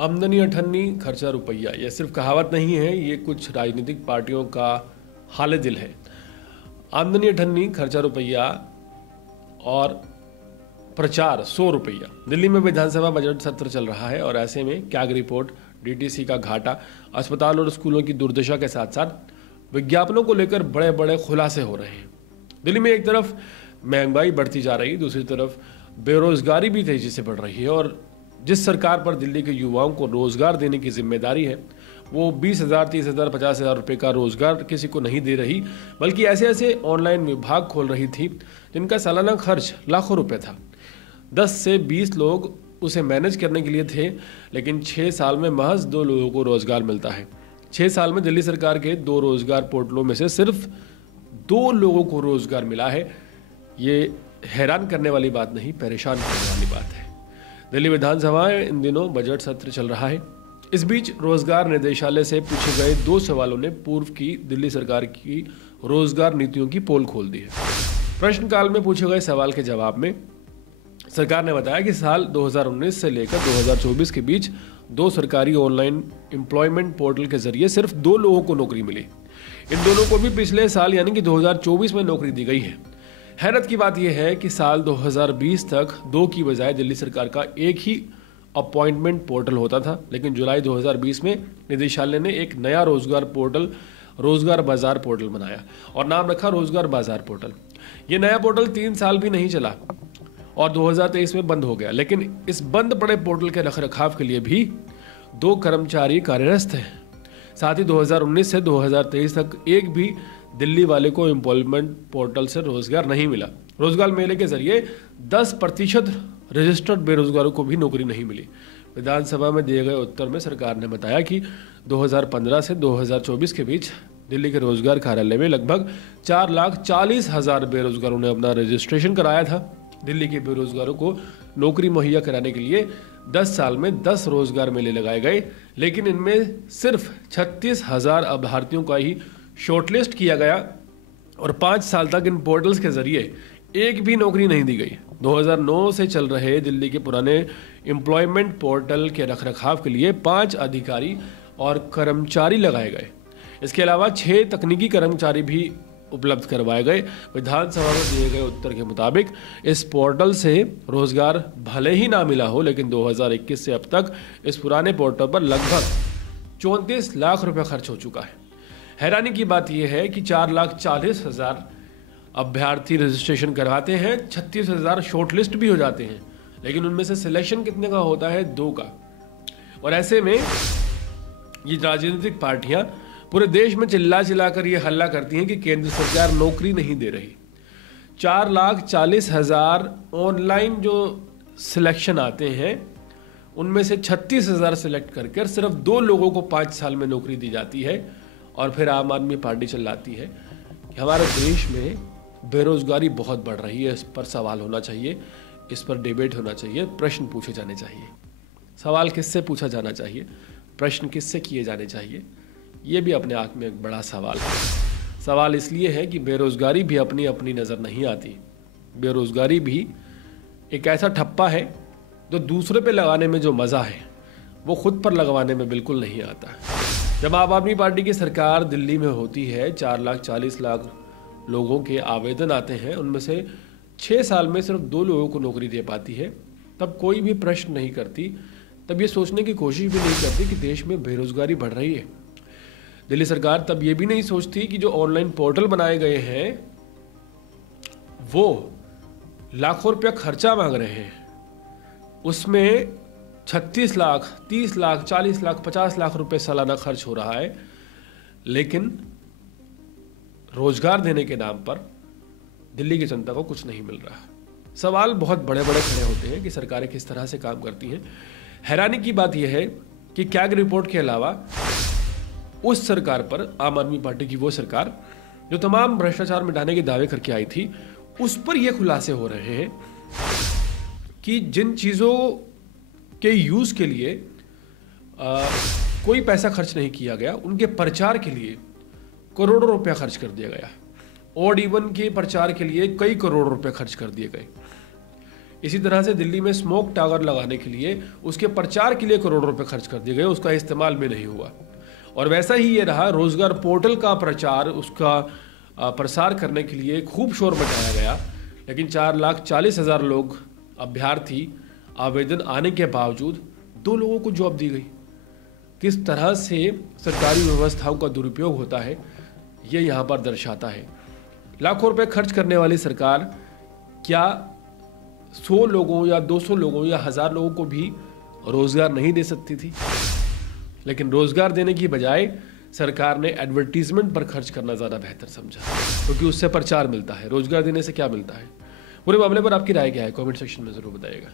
आमदनी अठन्नी खर्चा रुपया, यह सिर्फ कहावत नहीं है, ये कुछ राजनीतिक पार्टियों का हाल दिल है। आमदनी अठन्नी खर्चा रुपया और प्रचार 100 रुपया। दिल्ली में विधानसभा बजट सत्र चल रहा है और ऐसे में कैग रिपोर्ट, डीटीसी का घाटा, अस्पताल और स्कूलों की दुर्दशा के साथ साथ विज्ञापनों को लेकर बड़े बड़े खुलासे हो रहे हैं। दिल्ली में एक तरफ महंगाई बढ़ती जा रही है, दूसरी तरफ बेरोजगारी भी तेजी से बढ़ रही है और जिस सरकार पर दिल्ली के युवाओं को रोजगार देने की जिम्मेदारी है वो 20,000, 30,000, 50,000 रुपये का रोजगार किसी को नहीं दे रही, बल्कि ऐसे ऐसे ऑनलाइन विभाग खोल रही थी जिनका सालाना खर्च लाखों रुपए था। 10 से 20 लोग उसे मैनेज करने के लिए थे, लेकिन 6 साल में महज 2 लोगों को रोजगार मिलता है। 6 साल में दिल्ली सरकार के 2 रोजगार पोर्टलों में से सिर्फ 2 लोगों को रोजगार मिला है। ये हैरान करने वाली बात नहीं, परेशान करने वाली बात है। दिल्ली विधानसभा में इन दिनों बजट सत्र चल रहा है। इस बीच रोजगार निदेशालय से पूछे गए 2 सवालों ने पूर्व की दिल्ली सरकार की रोजगार नीतियों की पोल खोल दी है। प्रश्नकाल में पूछे गए सवाल के जवाब में सरकार ने बताया कि साल 2019 से लेकर 2024 के बीच 2 सरकारी ऑनलाइन एम्प्लॉयमेंट पोर्टल के जरिए सिर्फ 2 लोगों को नौकरी मिली। इन दोनों को भी पिछले साल यानी कि 2024 में नौकरी दी गई है। हैरत की बात यह है कि साल 2020 तक 2 की बजाय दिल्ली सरकार का एक ही अपॉइंटमेंट पोर्टल होता था, लेकिन जुलाई 2020 में निदेशालय ने एक नया रोजगार पोर्टल, रोजगार बाजार पोर्टल बनाया और नाम रखा रोजगार बाजार पोर्टल। ये नया पोर्टल 3 साल भी नहीं चला और 2023 में बंद हो गया, लेकिन इस बंद पड़े पोर्टल के रखरखाव के लिए भी 2 कर्मचारी कार्यरत हैं। साथ ही 2019 से 2023 तक एक भी दिल्ली वाले को एम्प्लॉयमेंट पोर्टल से रोजगार नहीं मिला। रोजगार मेले के जरिए 10% रजिस्टर्ड बेरोजगारों को भी नौकरी नहीं मिली। विधानसभा में दिए गए उत्तर में सरकार ने बताया कि 2015 से 2024 के बीच दिल्ली के रोजगार कार्यालय में लगभग 4,40,000 बेरोजगारों ने अपना रजिस्ट्रेशन कराया था। दिल्ली के बेरोजगारों को नौकरी मुहैया कराने के लिए 10 साल में 10 रोजगार मेले लगाए गए, लेकिन इनमें सिर्फ 36,000 अभ्यर्थियों का ही शॉर्टलिस्ट किया गया और 5 साल तक इन पोर्टल्स के जरिए एक भी नौकरी नहीं दी गई। 2009 से चल रहे दिल्ली के पुराने एम्प्लॉयमेंट पोर्टल के रखरखाव के लिए 5 अधिकारी और कर्मचारी लगाए गए। इसके अलावा 6 तकनीकी कर्मचारी भी उपलब्ध करवाए गए। विधानसभा में दिए गए उत्तर के मुताबिक इस पोर्टल से रोजगार भले ही ना मिला हो, लेकिन 2021 से अब तक इस पुराने पोर्टल पर लगभग 34 लाख रुपए खर्च हो चुका है। हैरानी की बात यह है कि 4,40,000 अभ्यर्थी रजिस्ट्रेशन करवाते हैं, 36,000 शॉर्टलिस्ट भी हो जाते हैं, लेकिन उनमें से सिलेक्शन कितने का होता है? 2 का। और ऐसे में ये राजनीतिक पार्टियां पूरे देश में चिल्ला चिल्लाकर ये हल्ला करती हैं कि केंद्र सरकार नौकरी नहीं दे रही। 4,40,000 ऑनलाइन जो सिलेक्शन आते हैं उनमें से 36,000 सिलेक्ट करके सिर्फ 2 लोगों को 5 साल में नौकरी दी जाती है और फिर आम आदमी पार्टी चिल्लाती है कि हमारे देश में बेरोजगारी बहुत बढ़ रही है। इस पर सवाल होना चाहिए, इस पर डिबेट होना चाहिए, प्रश्न पूछे जाने चाहिए। सवाल किससे पूछा जाना चाहिए, प्रश्न किससे किए जाने चाहिए, ये भी अपने आप में एक बड़ा सवाल है। सवाल इसलिए है कि बेरोजगारी भी अपनी अपनी नज़र नहीं आती। बेरोजगारी भी एक ऐसा ठप्पा है जो दूसरे पे लगाने में जो मज़ा है वो खुद पर लगवाने में बिल्कुल नहीं आता। जब आम आदमी पार्टी की सरकार दिल्ली में होती है, 4,40,000 लोगों के आवेदन आते हैं, उनमें से 6 साल में सिर्फ 2 लोगों को नौकरी दे पाती है, तब कोई भी प्रश्न नहीं करती, तब ये सोचने की कोशिश भी नहीं करती कि देश में बेरोजगारी बढ़ रही है। दिल्ली सरकार तब ये भी नहीं सोचती कि जो ऑनलाइन पोर्टल बनाए गए हैं वो लाखों रुपया खर्चा मांग रहे हैं, उसमें 36 लाख, 30 लाख, 40 लाख, 50 लाख रुपए सालाना खर्च हो रहा है, लेकिन रोजगार देने के नाम पर दिल्ली की जनता को कुछ नहीं मिल रहा। सवाल बहुत बड़े बड़े खड़े होते हैं कि सरकारें किस तरह से काम करती हैं। हैरानी की बात यह है कि कैग रिपोर्ट के अलावा उस सरकार पर, आम आदमी पार्टी की वो सरकार जो तमाम भ्रष्टाचार मिटाने के दावे करके आई थी, उस पर यह खुलासे हो रहे हैं कि जिन चीज़ों के यूज़ के लिए कोई पैसा खर्च नहीं किया गया, उनके प्रचार के लिए करोड़ों रुपया खर्च कर दिया गया। ऑड इवन के प्रचार के लिए कई करोड़ रुपए खर्च कर दिए गए। इसी तरह से दिल्ली में स्मोक टावर लगाने के लिए उसके प्रचार के लिए करोड़ों रुपए खर्च कर दिए गए, उसका इस्तेमाल भी नहीं हुआ। और वैसा ही ये रहा, रोजगार पोर्टल का प्रचार, उसका प्रसार करने के लिए खूब शोर मचाया गया, लेकिन 4,40,000 लोग अभ्यर्थी आवेदन आने के बावजूद 2 लोगों को जॉब दी गई। किस तरह से सरकारी व्यवस्थाओं का दुरुपयोग होता है ये यहाँ पर दर्शाता है। लाखों रुपए खर्च करने वाली सरकार क्या 100 लोगों या 200 लोगों या 1000 लोगों को भी रोजगार नहीं दे सकती थी? लेकिन रोजगार देने की बजाय सरकार ने एडवर्टीजमेंट पर खर्च करना ज़्यादा बेहतर समझा, क्योंकि उससे प्रचार मिलता है। रोजगार देने से क्या मिलता है? पूरे मामले पर आपकी राय क्या है? कमेंट सेक्शन में ज़रूर बताइएगा।